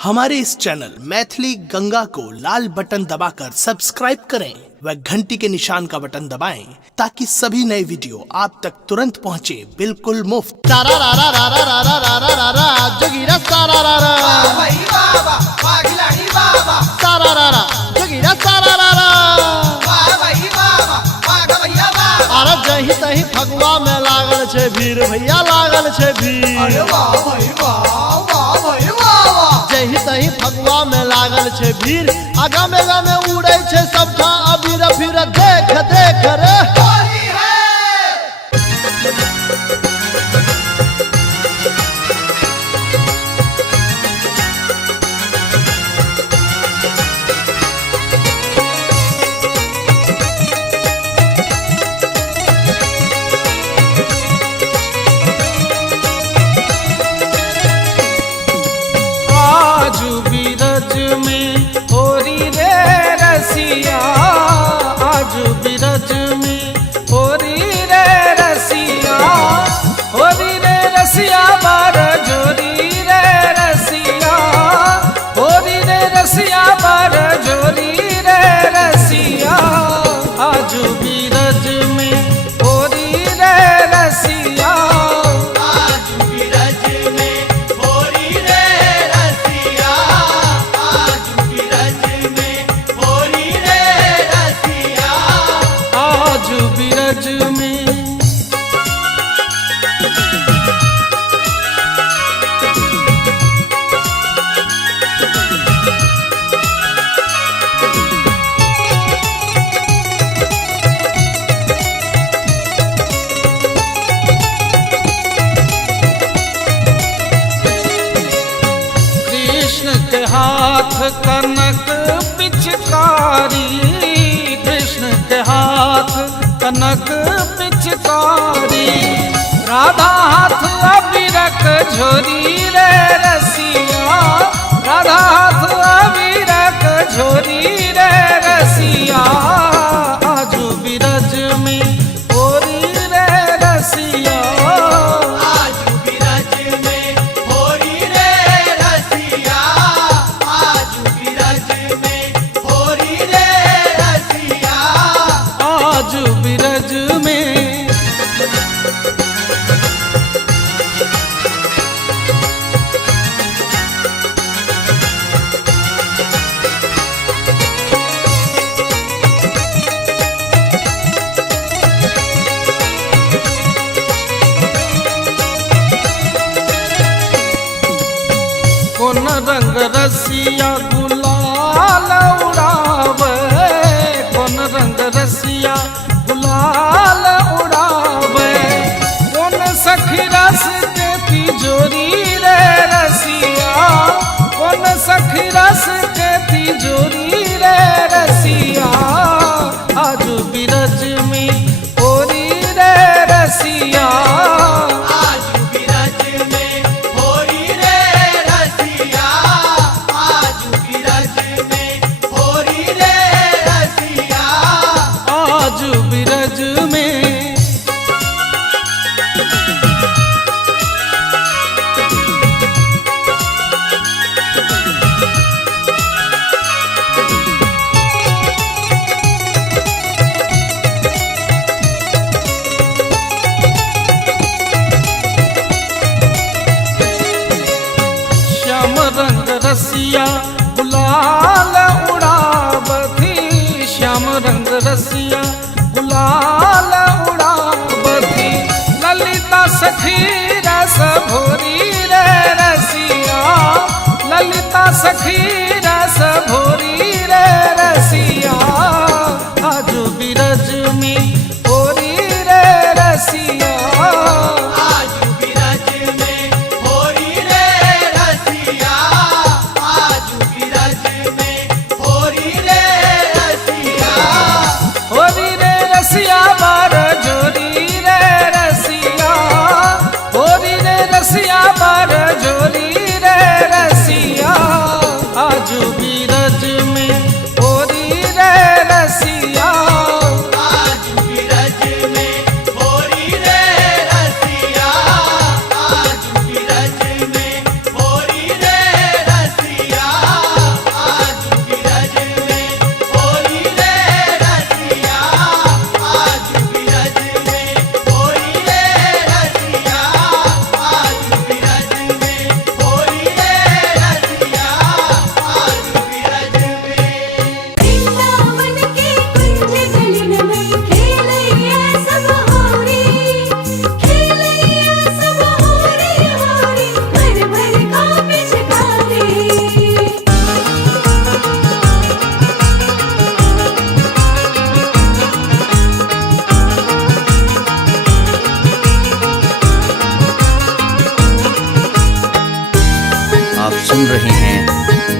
हमारे इस चैनल मैथिली गंगा को लाल बटन दबाकर सब्सक्राइब करें व घंटी के निशान का बटन दबाएं ताकि सभी नए वीडियो आप तक तुरंत पहुंचे बिल्कुल मुफ्त। अरे जही तही फगुआ में लागल छे भीड़ भैया लागल छे भीड़। जही तही फगुआ में लागल छे भीड़ आगा में उड़े छे सबटा अबीर फिर देख देख रे कनक पिचकारी कृष्ण के हाथ कनक पिचकारी राधा हाथ अबीरक झोरी रे रसिया राधा हाथ अबीरक झोरी रे रसिया आजू बिरज में होरी रे रसिया रंग रसिया गुलाल उड़ावे कौन रंग रसिया गुलाल उड़ावे कौन सखी रस के तिजोरी रे रसिया कौन सखी रस के तिजोरी रे रसिया आजू बिरज में होरी रे रसिया रसिया गुलाल उड़ावती श्याम रंग रसिया गुलाल उड़ावती ललिता सखी रस भोरी रे रसिया ललिता सखी रस भोरी रे रसिया आजू बिरज में होरी रे रसिया आजू बिरज में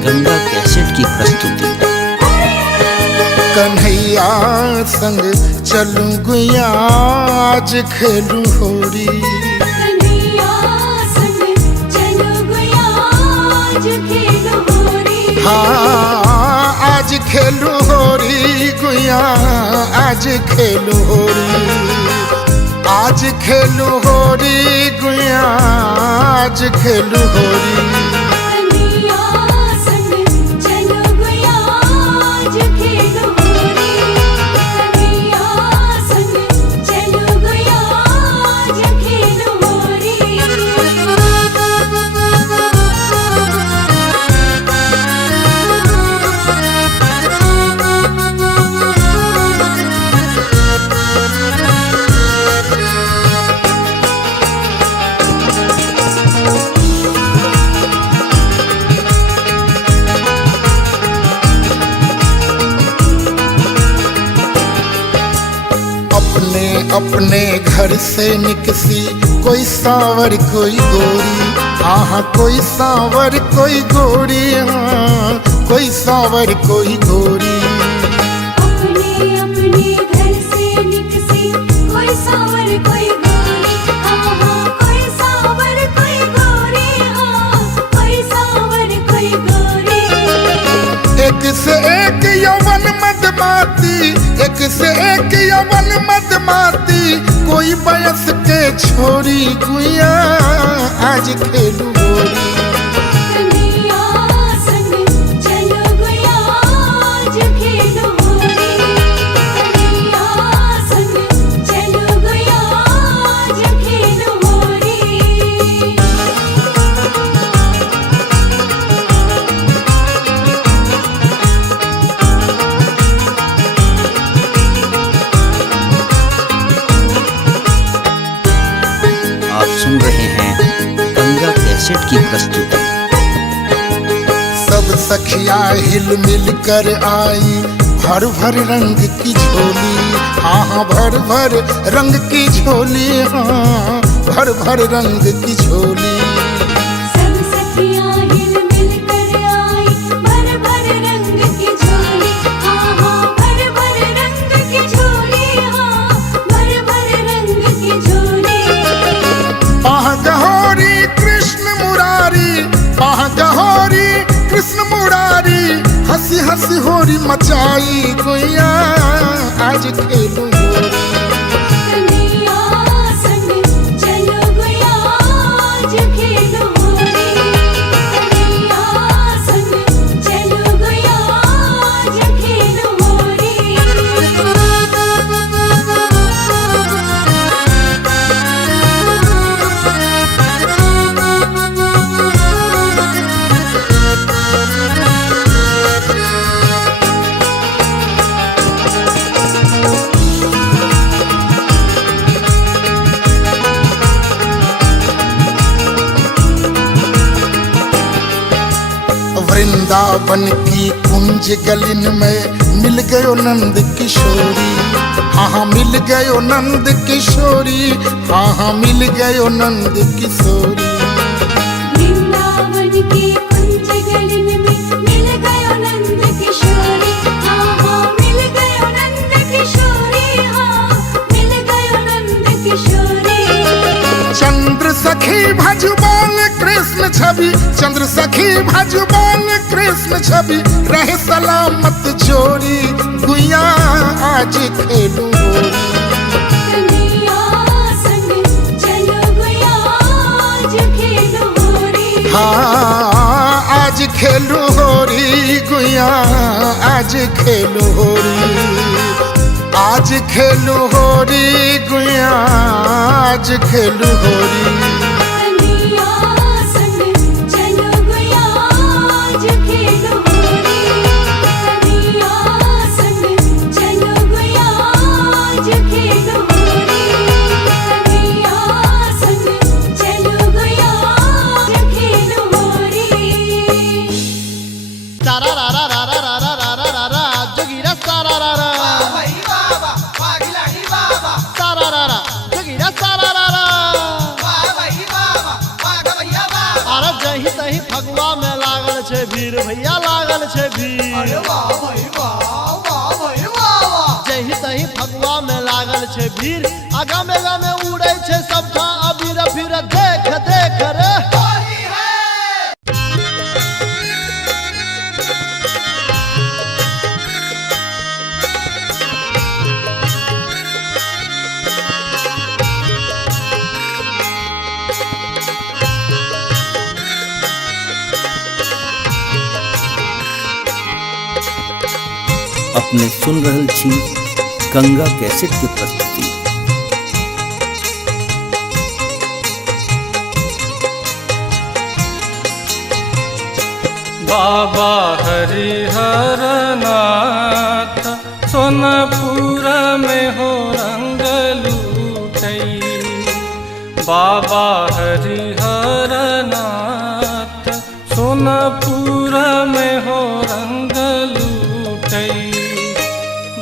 गंगा कैसेट की प्रस्तुति। कन्हैया संग चलूं गुया आज खेलूं होरी, कन्हैया संग चलो गुया आज खेलो होरी। हाँ आज खेलूं होरी गुया आज खेलूं होरी, आज खेलूं होरी गुया आज खेलूं होरी। कन्हैया संग चलो गुया आज खेलो होरी, कन्हैया संग चलो गुया आज खेलो होरी। अपने अपने घर से निकसी कोई सांवर कोई गोरी, हाँ कोई सांवर कोई गोरी, हाँ कोई सांवर कोई गोरी। अपने अपने घर से निकसी कोई सांवर कोई गोरी, हाँ हाँ कोई सांवर कोई गोरी, हाँ कोई सांवर कोई गोरी। एक से एक यौवन मदमाती, एक से एक यौवन मदमाती, कोई बयस के छोरी गुया आज खेलूं होरी। कन्हैया संग चलो गुया आज खेलो होरी, कन्हैया संग चलो गुया आज खेलो होरी। आप सुन रहे हैं गंगा कैसेट की प्रस्तुति। सब सखिया हिल मिल कर आई भर भर रंग की झोली, हाँ हाँ भर भर रंग की झोली, हाँ भर भर रंग की झोली। सब सखियाँ हिल मिल कर आई भर भर रंग की झोली, हाँ हाँ भर भर रंग की झोली, हाँ भर भर रंग की झोली। पाह गहोरी कृष्ण मुरारी, पाह गहोरी कृष्ण मुरारी, हंसी हंसी होरी मचाई गुया आज खेलूं होरी। कन्हैया संग चलो गुया आज खेलो होरी, कन्हैया संग चलो गुया आज खेलो होरी। वृंदावन की कुंज गलिन में मिल गयो नंद किशोरी, हाँ हाँ मिल गयो नंद किशोरी, हाँ हाँ मिल गयो नंद किशोरी। वृंदावन की कुंज गलिन में मिल गयो नंद किशोरी, हाँ हाँ मिल गयो नंद किशोरी, हाँ मिल गयो नंद किशोरी। चंद्र सखी भजुबाल कृष्ण छवि, चंद्र सखी भजुबाल कृष्ण छवि, रहे सलामत जोरी गुया आज खेलूं होरी। कन्हैया संग चलो गुया आज खेलो होरी, हाँ आज खेलूं होरी गुया आज खेलूं होरी, आज खेलूं होरी गुया आज खेलूं होरी। कन्हैया संग चलो गुया आज खेलो होरी, कन्हैया संग चलो गुया आज खेलो होरी, कन्हैया संग चलो गुया आज खेलो होरी। सारा रा रा रा रा रा रा रा रा रा जोगिरा सारा रा रा सारा रा रा जोगिरा सारा रा रा भैया लागल छे भीड़ जही तही फगुआ में लागल छे भीड़ आगा में उड़े छे सबटा अबीर फिर देख देख रे अपने सुन रहल छी गंगा कैसेट के प्रस्तुति। बाबा हरिहर नाथ सोनपुर में हो रंग लूटई। बाबा हरिहर नाथ सोनपुर में हो रंग लूटई।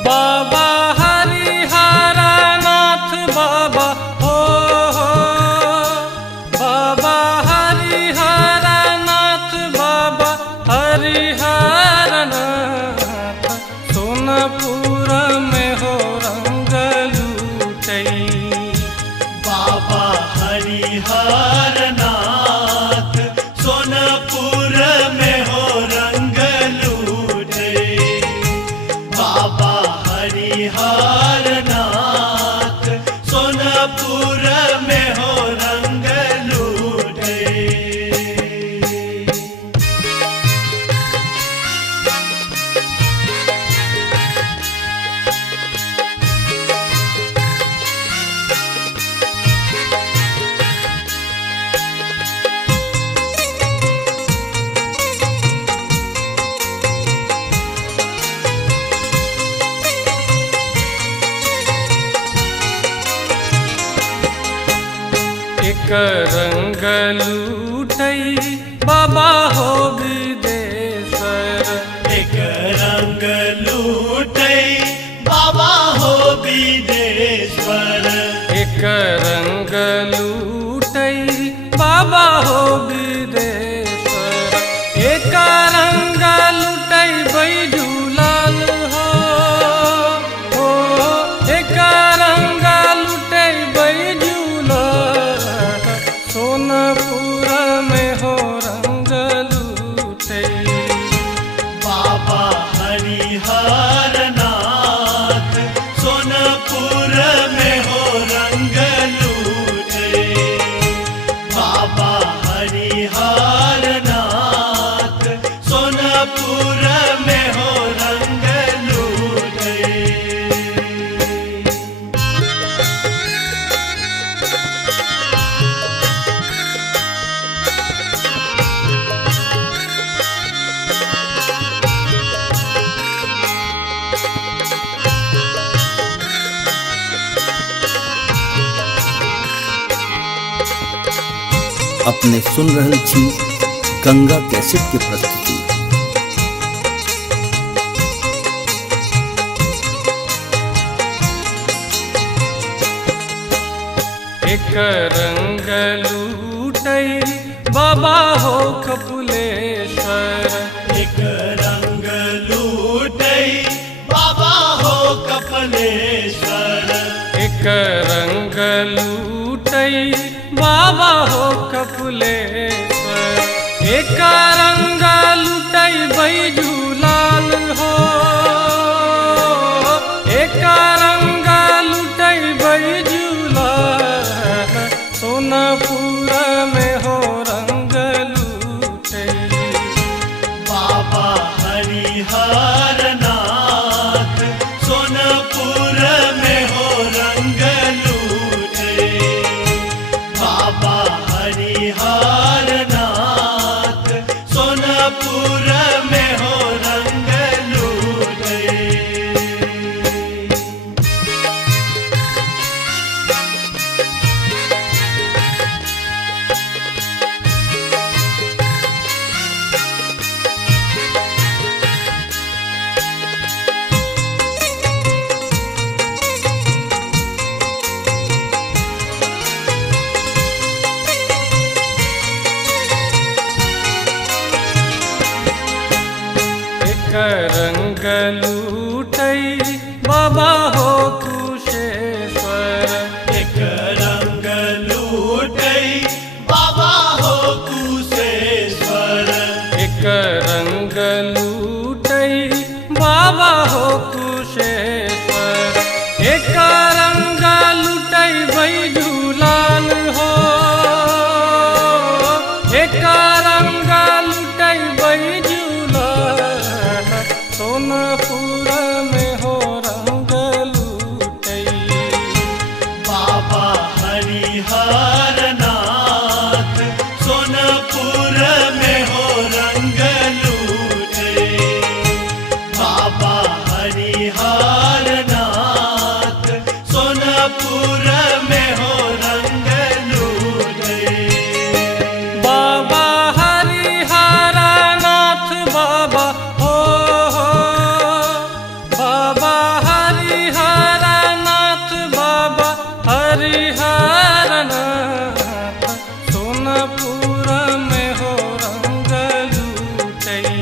बाबा हरिहर नाथ बाबा हो बाबा हरिहर नाथ बाबा हरिहर नाथ सोनपुर में हो रंग लूटई। बाबा हरिहर नाथ सोनपुर में हो रंग लूटे। बाबा हरिहर नाथ सोनपुर में हो रंग लूटे। एक रंग लूटई बाबा हो विदेश्वर। एक रंग लूटई बाबा हो विदेश्वर। एक रंग लूटई बाबा हो विदेश्वर। एक रंग लूटई बैजूलाल हो एक रंग लूटई बैजूलाल सोनपुर में हो रंग लूटई। बाबा हरिहर नाथ सोनपुर में हो रंग लूटे। बाबा हरिहर नाथ सोनपुर में हो रंग लूटे। अपने सुन रहल छी गंगा कैसेट के प्रस्तुति। एक रंग लूटई बाबा हो कपिलेश्वर। एक रंग लूटई बाबा हो कपिलेश्वर। एक रंग लूटई बाबा हो कपिलेश्वर। एक रंग लूटई बैजूलाल हो एक रंग लूटई बैजूलाल सोनपुर में हो रंग लूटई। बाबा हरिहर नाथ सोनपुर में हो रंग लूटे। बाबा हरिहर नाथ सोनपुर में हो रंग लूटे। रंग लूटई बाबा हो कुशेश्वर। एक रंग लूटई बाबा हो कुशेश्वर। एक रंग लूटई बाबा हो कुशेश्वर। एक रंग लूटई बैजूलाल हो। एक रंग लूटई बैजूलाल सोनपुर में हो रंग लूटई। बाबा हरिहर नाथ सोनपुर में हो रंग लूटे। बाबा हरिहर नाथ सोनपुर में हो रंग लूटे। बाबा हरिहर नाथ बाबा हो। बाबा हरिहर नाथ बाबा हरिहर नाथ सोनपुर में हो रंग लूटई।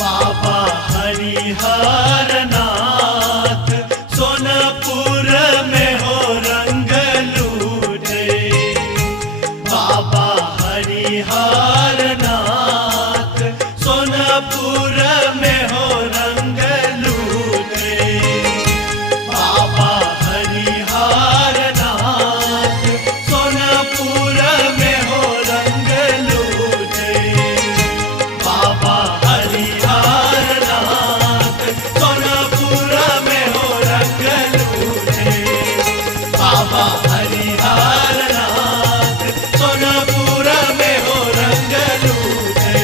बाबा हरिहर नाथ सोनपुर में हो रंग लूटे। बाबा हरिहर नाथ सोनपुर में हो रंग लूटे। बाबा हरिहर नाथ सोनपुर में हो रंग लूटे। बाबा हरिहर नाथ सोनपुर में हो रंग लूटे। बाबा हरिहर नाथ सोनपुर में हो रंग लूटे।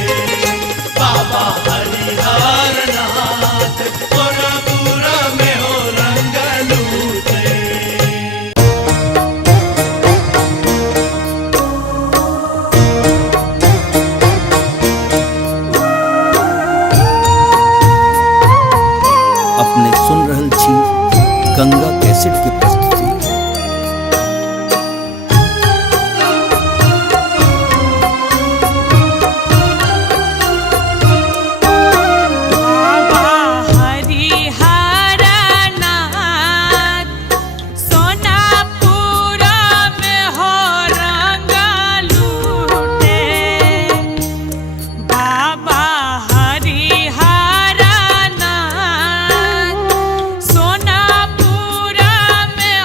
बाबा हरिहर नाथ सोनपुर में हो रंग लूटे। अपने सुन रहल छी गंगा कैसेट के प्रस्तुति। बाबा हरिहर नाथ सोनापुर में हो रंग लूटे। बाबा हरिहर नाथ सोनापुर में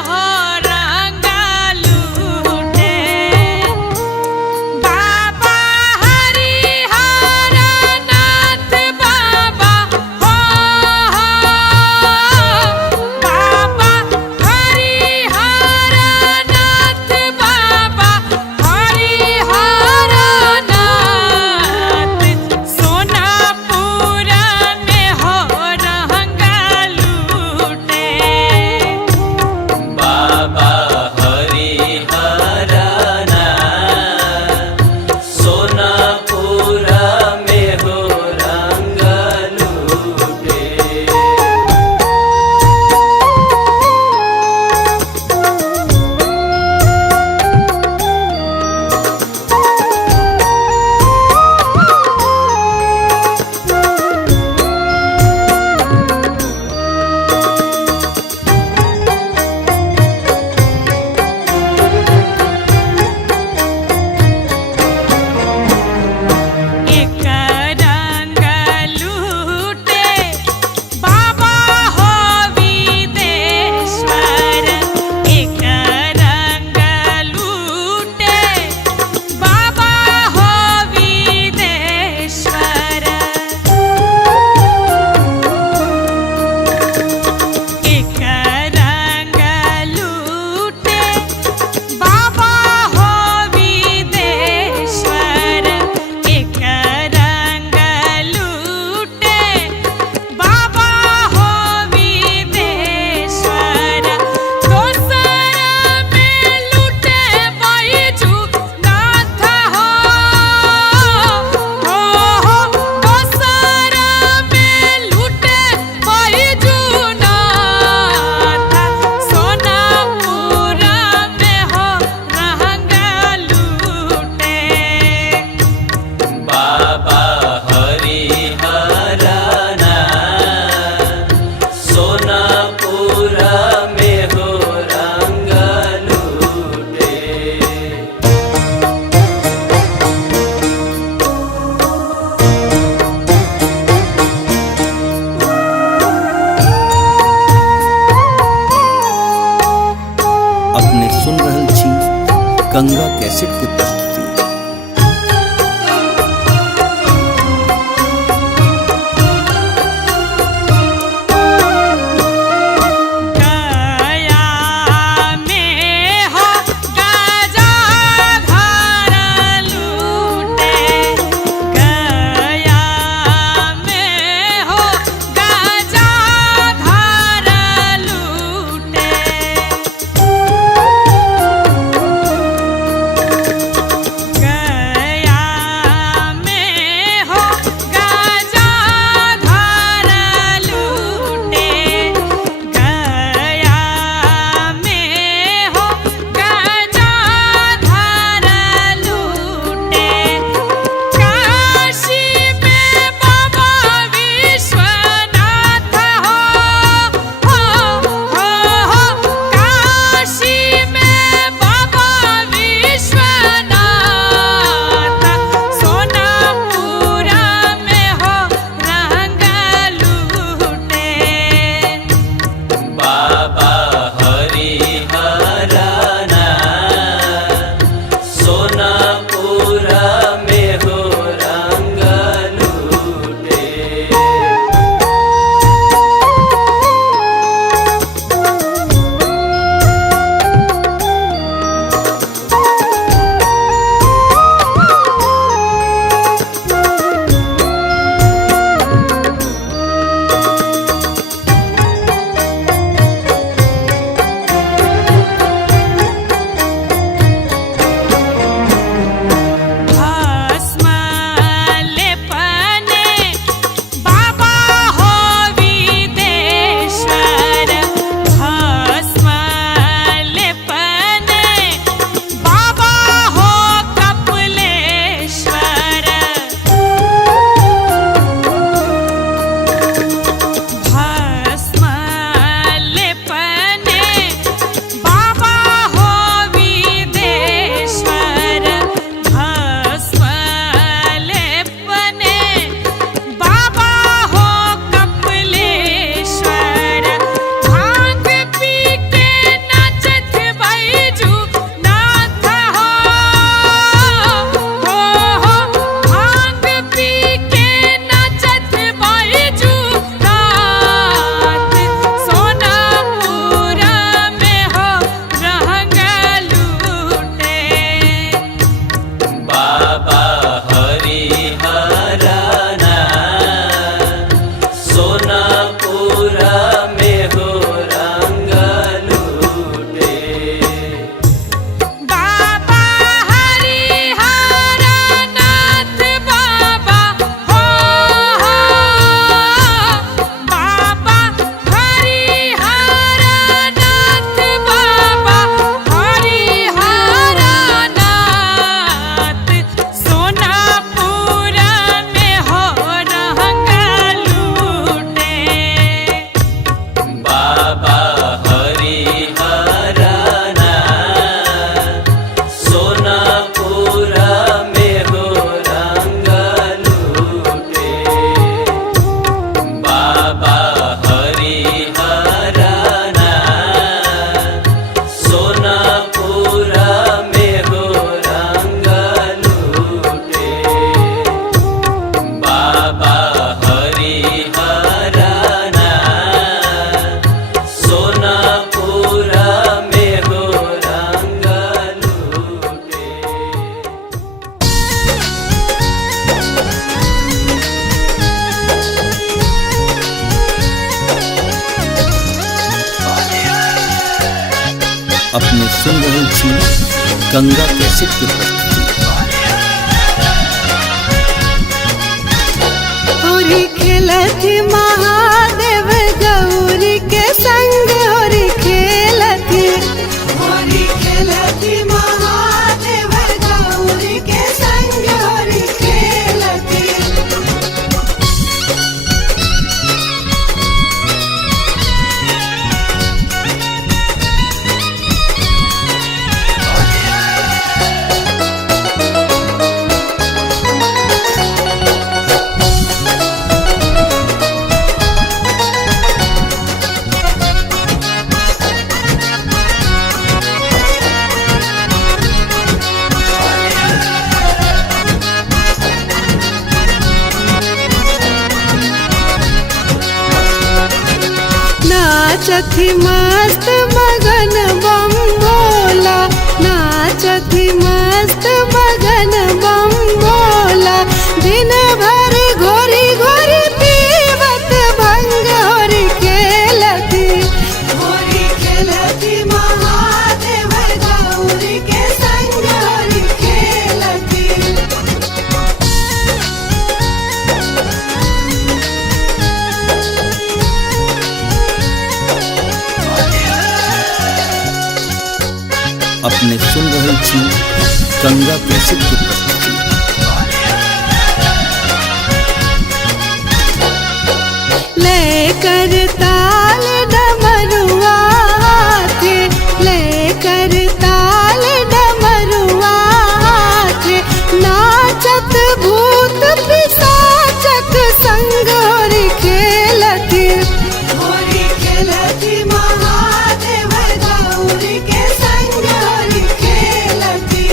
गंगा कैसेट की प्रस्तुति। अपने सुन रहे छी गंगा कैसेट की होरी खेलत महादेव गौरी के संग होरी खेलत महादेव गौरी के संग होरी खेलत। नाचथी मस्त मगन बम भोला, नाचथी मस्त मगन बम भोला। दिन भर घोरी घोरी पीवत भंग होरी खेलती, होरी खेलती महादेव गौरी के संग होरी खेलती। अपने सुन रहल छी गंगा कैसेट की प्रस्तुति। लेकर ताल डमरुआ हाथे, लेकर ताल डमरुआ हाथे, नाचत भूत पिशाचक संग होरी खेलती, होरी खेलती महादेव गौरी के संग होरी खेलती।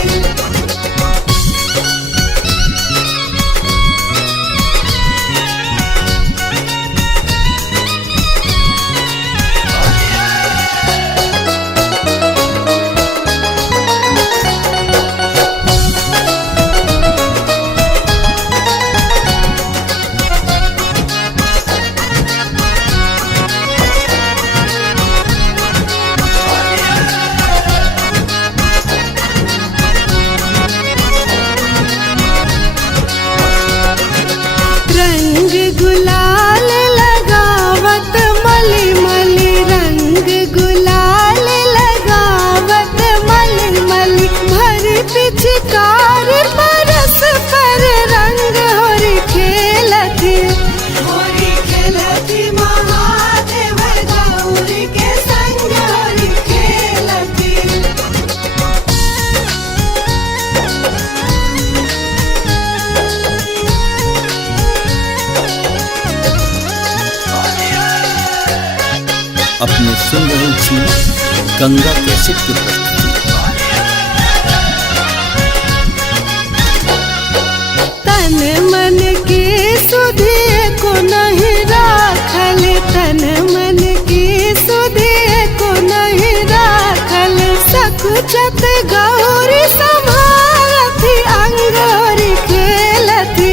रंग गुलाल लगावत मली मली, रंग गुलाल लगावत मली मली, भर पिचकार परस पर रंग होरी खेलती, होरी खेलती महादेव गौरी के संग होरी खेलती। अपने सुन रहल छी गंगा कैसेट की प्रस्तुति। तन मन के सुधे को नहीं राखल, तन मन के सुधे को नहीं राखल, सकुचत गौरी संभारती अंग होरी खेलती,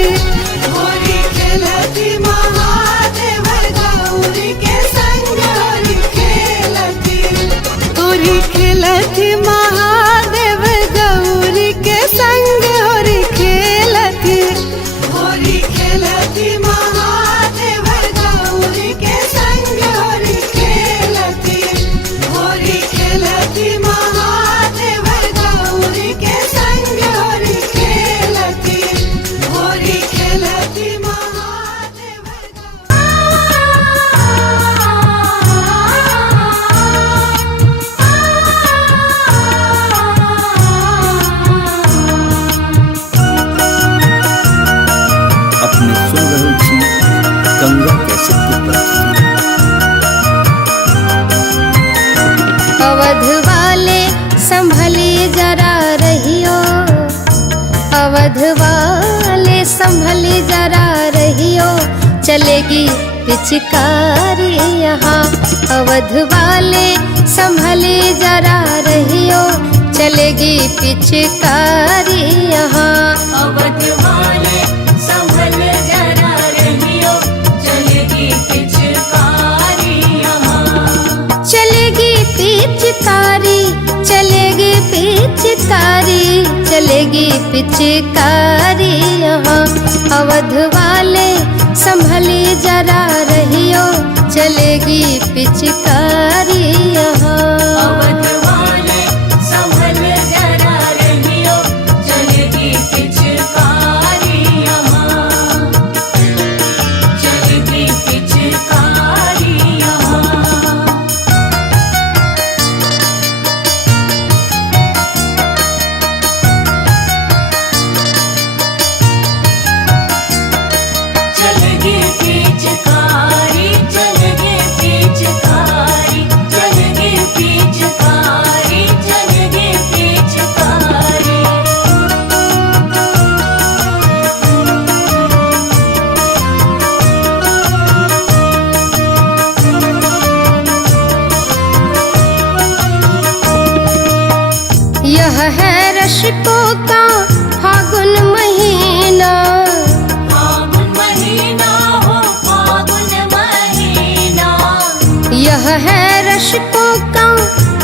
होरी खेलती महादेव गौरी के संग होरी खेलती, होरी खेलती महादेव गौरी के संग होरी खेलती, होरी खेलती महादेव गौरी के संग होरी खेलती, होरी खेलती महादेव गौरी के संग होरी खेलती, होरी खेलती महादेव अपने सुन रहल छी गंगा कैसेट की प्रस्तुति। अवध वाले संभली जरा रहियो, अवध वाले संभली जरा रहियो, चलेगी पिचकारी यहाँ। अवध वाले संभली जरा रहियो, चलेगी पिचकारी यहाँ। अवध वाले संभल जरा रहियो, चलेगी पिचकारी यहाँ। चलेगी पिचकारी, चलेगी पिचकारी, चलेगी पिचकारी यहाँ। अवध वाले संभली जरा रहियो, चलेगी पिचकारी यहाँ। अवध वाले संभल जरा रहियो, चलेगी पिचकारी यहाँ, चलेगी पिचकारी यहाँ। चलेगी पिचकारी, चलेगी पिचकारी। रश्कों का फागुन महीना, फागुन महीना हो फागुन महीना, यह है रश्कों का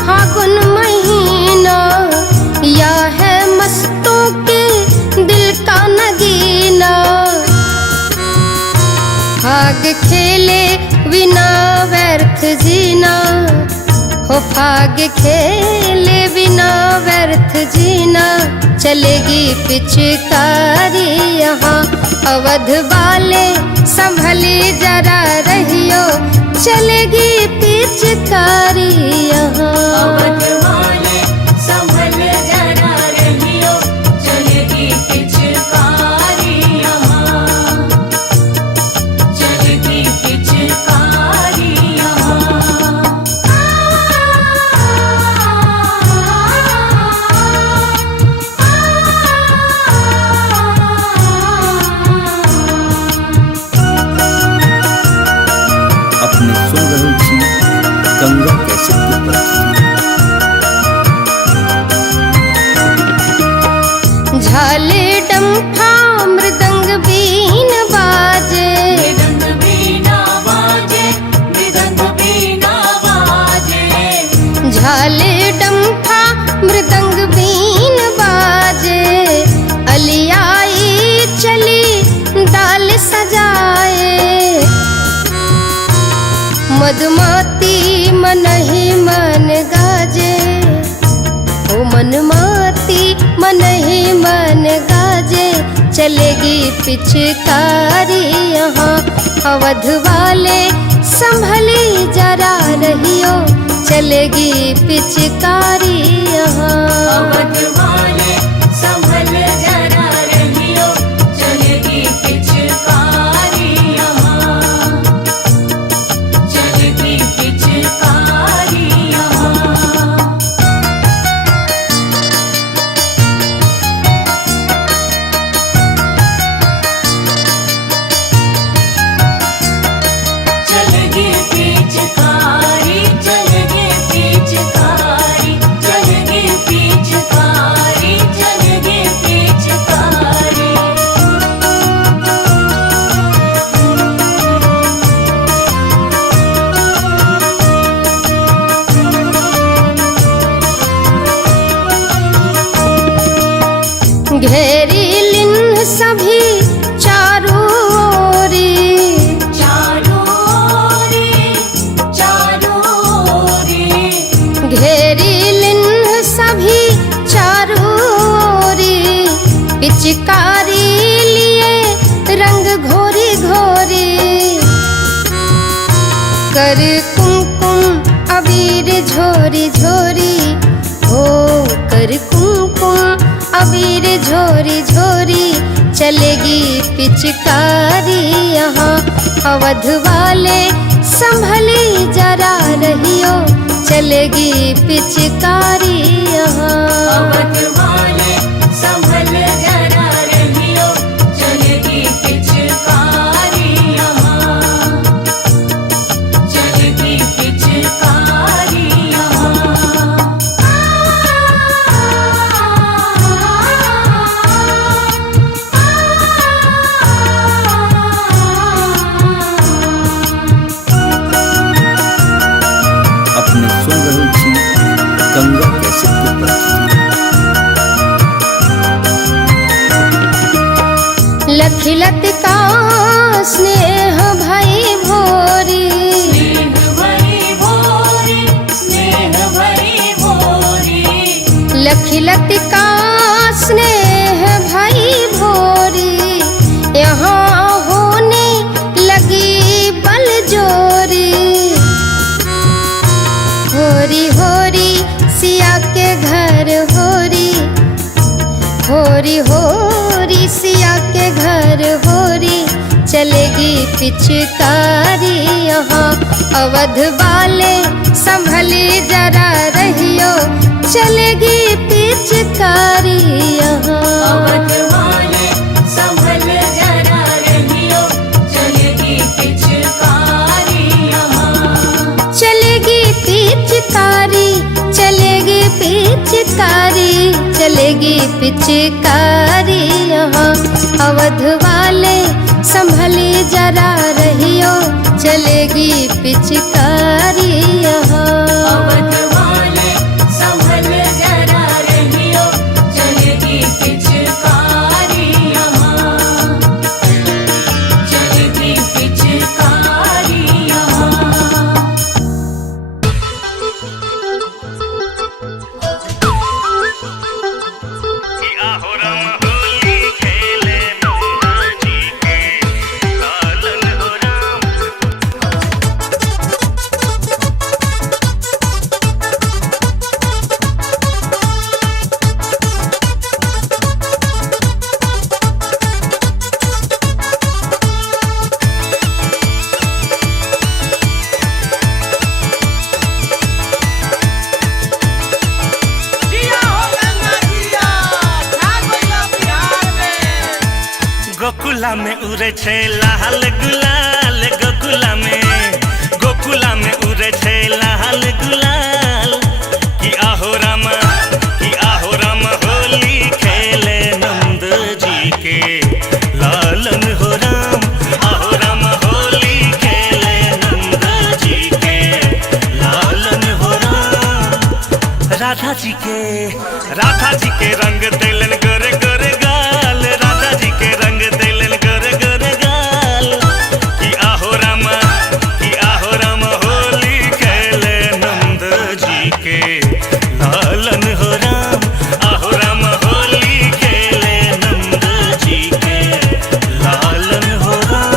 फागुन महीना, यह है मस्तों के दिल का नगीना। फाग खेले बिना व्यर्थ जीना, हो फाग खेले बिना व्यर्थ जीना। चलेगी पिचकारी यहाँ अवध वाले संभली जरा रहियो, चलेगी पिचकारी यहाँ। अवध वाले संभल जरा रहियो, चलेगी पिचकारी यहाँ, चलेगी पिचकारी यहाँ। अपने सुन रहल छी गंगा कैसेट के प्रस्तुति। झाले डंफा मृदंग बीन बाजे, मृदंग बीना बाजे, मृदंग बीना बाजे, झाले डंफा मृदंग बीन बाजे। अलियाई चली डाल सजाए, मधुमाती मन ही मन गाजे, ओ मनमाती मन ही मन गाजे। चलेगी पिचकारी यहाँ अवध वाले संभली जरा रहियो, चलेगी पिचकारी यहाँ। अवध वाले संभल जरा रहियो, चलेगी पिचकारी यहाँ, चलेगी पिचकारी यहाँ। चलेगी पिचकारी, चलेगी पिचकारी, चलेगी पिचकारी, चलेगी पिचकारी। घेरी लिन्ह सभी चारों ओरी, चारों ओरी, चारों ओरी, घेरी लिन्ह सभी चारों ओरी। पिचकारी लिए रंग घोरी घोरी, कर कुमकुम अबीर झोरी झोरी, हो कर कुमकुम अबीर झोरी झोरी। चलेगी पिचकारी यहाँ अवध वाले संभली जरा रहियो, चलेगी पिचकारी यहाँ। अवध वाले संभल जरा रहियो, चलेगी पिचकारी यहाँ, चलेगी पिचकारी यहाँ। अपने सुन रहल छी गंगा कैसेट के प्रस्तुति। लखिलत का स्नेह भई भोरी, स्नेह भरी भोरी, स्नेह भरी भोरी, लखिलत का स्नेह भई भोरी। यहाँ होने लगी बल जोरी, होरी होरी सिया के घर होरी, होरी होरी सिया के घर होरी। चलेगी पिचकारी यहाँ अवध वाले संभली जरा रहियो, चलेगी पिचकारी यहाँ। अवध वाले संभल जरा रहियो, चलेगी पिचकारी यहाँ, चलेगी पिचकारी, चलेगी पिचकारी, चलेगी चलेगी पिचकारी यहाँ। अवध वाले संभली जरा रहियो, चलेगी पिचकारी यहाँ। अवध वाले संभल जरा रहियो, चलेगी पिचकारी यहाँ, चलेगी पिचकारी यहाँ। गोकुला में उड़े छे लाल गुलाल, गोकुला में उड़े छे लाल गुलाल। कि आहो राम होली खेले नंद जी के लालन हो राम। आहो राम होली खेले नंद जी के लालन हो राम। राधा जी के रंग दिलन गोरे गोरे गाल, राधा जी के रंग दिलन गोरे गोरे गाल। कि आहो राम होली खेले नंद जी के लालन हो राम। आहो राम होली खेले नंद जी के लालन हो राम।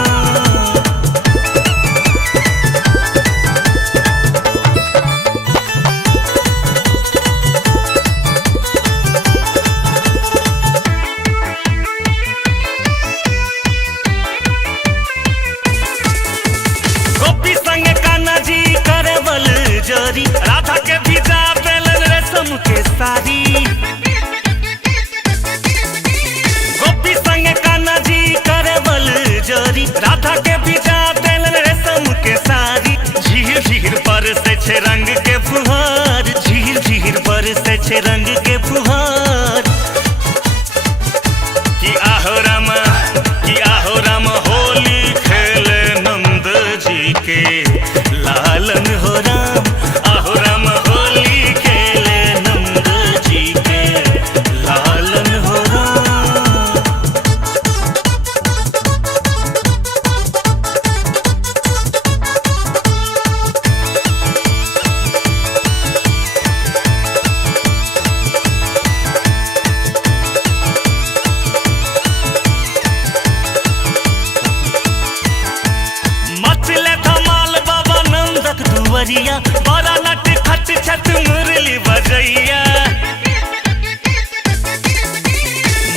गोपी संग कान्हा जी करे बल जोरी, राधा के भीजा बेलन रेशम के साड़ी। गोपी संग कान्हा जी करे बल जोरी, राधा के भीजा बेलन रेशम के साड़ी। झीर झीर बरसे छे रंग के फुहार, झीर झीर बरसे छे रंग के फुहार। कि आहो राम होली खेले नंद जी के लालन हो राम। आहो राम होली खेले नंद जी के लालन हो राम। मचले धमाल बाबा नंदक दुवरिया, बड़ा नट खट छत मुरली बजैया।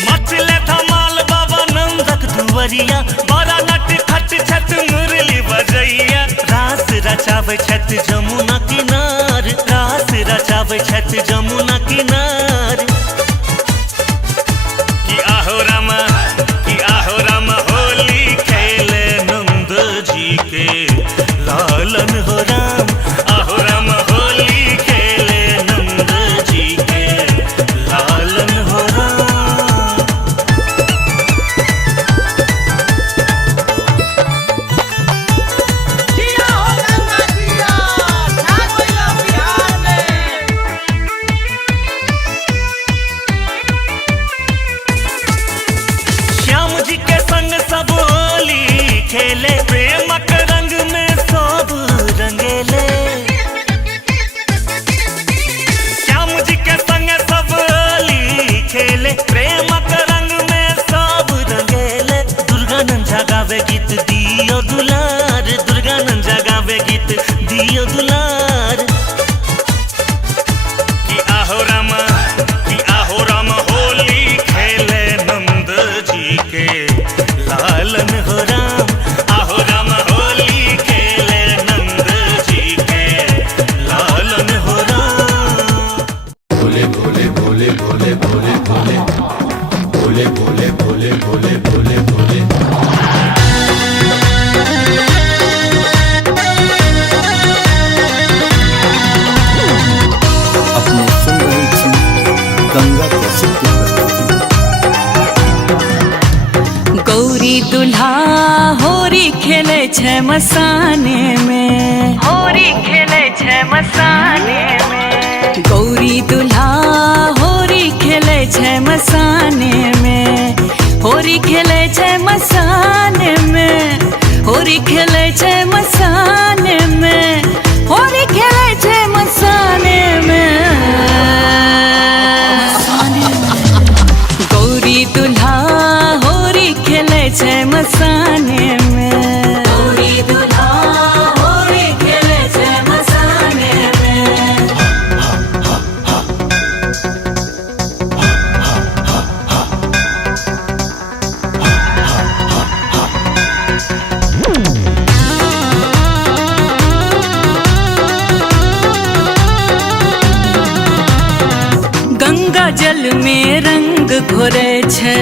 मचले धमाल बाबा नंदक दुवरिया, बड़ा नट खट छत मुरली बजैया। रास रचावे छत जमुना किनार, रास रचावे छत जमुना किनार। कि आहो राम होली खेले नंद जी के लालन हो राम। आहो राम होली खेले नंद जी के लालन हो राम। श्याम जी के संग सब होली खेले, प्रेमक रंग में सब रंगेले। श्याम जी के संग सब होली खेले, प्रेमक रंग में सब रंगेले। दुर्गानंद जगावे गीत दियो दुलार, दुर्गानंद जगावे गीत दियो दुलार। कि आहो राम होली खेले नंद जी के लालन हो राम। आहो राम होली खेले नंद जी के लालन हो राम। भोले भोले भोले भोले भोले भोले भोले भोले भोले भोले भोले भोले। छै मसाने में, होरी खेले छै मसाने में। गौरी दुल्हा होरी खेले छै मसाने में, होरी खेले छै मसाने में, होरी खेले छै मसाने में, होरी खेले छै मसाने में। गौरी दुल्हा होरी खेले छै मसाने में, गौरी दुल्हा होरी खेले छै मसाने में। गंगा जल में रंग घोरे छै,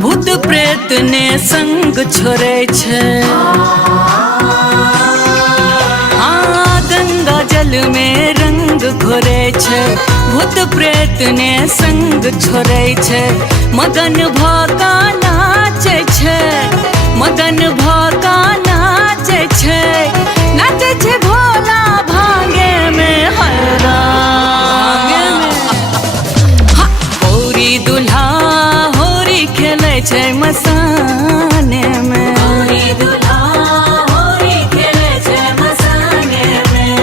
भूत प्रेत ने संग छोड़े छै। हाँ, गंगा जल में रंग घोरे छै, भूत प्रेत ने संग छोड़े छै। मगन भका नाचे छै, मगन भका नाचे छै, नाचे छै भोला भागे में हरा भागे में। हाँ, गौरी दुल्हा होरी खेले छै मसाने में, गौरी दुल्हा होरी खेले छै मसाने में।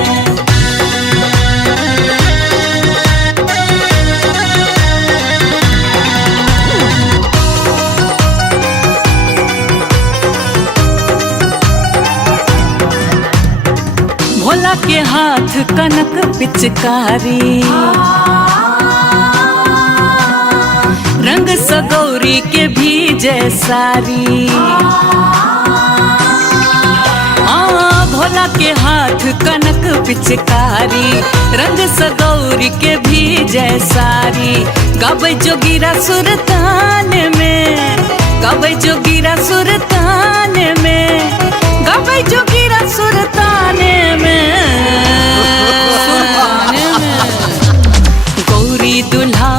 भोला के हाथ कनक पिचकारी, रंग सगौरी के भीजे सारी। भोला के हाथ कनक पिचकारी, रंग सगौरी के भीजे सारी। गबै जोगिरा सुरतान में, गबै जोगिरा सुरतान में, गबै जोगिरा सुरतान में। गौरी दुल्हा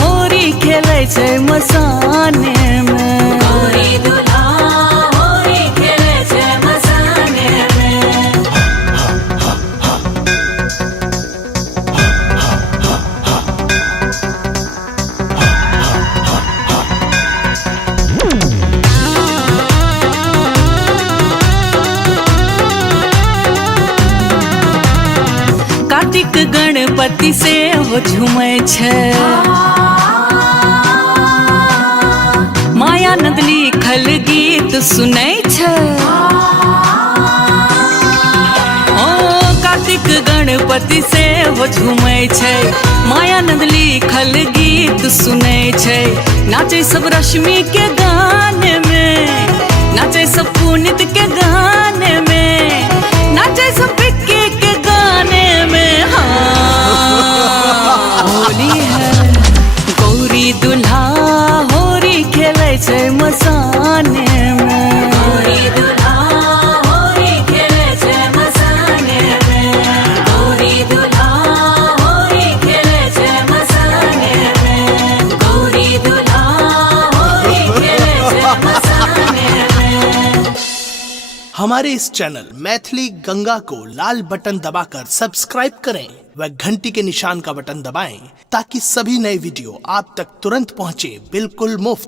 होरी खेले छै मसाने में, गौरी दुल्हा होरी खेले छै मसाने में। कार्तिक गणपति से हो झूमे छै, माया नद लिखल गीत सुनै छै। ओ कार्तिक गणपति से हो झूमे छै, माया नद लिखल गीत सुनै छै। नाचे सब रश्मि के गाने में, नाचे सब पुनीत के गाने में, नाचे सब विक्की के गाने में। हाँ, होली है गौरी दुल्हा होरी खेले छै मसाने में, गौरी दुल्हा होरी खेले छै मसाने में, गौरी दुल्हा होरी खेले छै मसाने में, गौरी दुल्हा होरी खेले छै मसाने में। हमारे इस चैनल मैथिली गंगा को लाल बटन दबाकर सब्सक्राइब करें व घंटी के निशान का बटन दबाएं ताकि सभी नए वीडियो आप तक तुरंत पहुंचे बिल्कुल मुफ्त।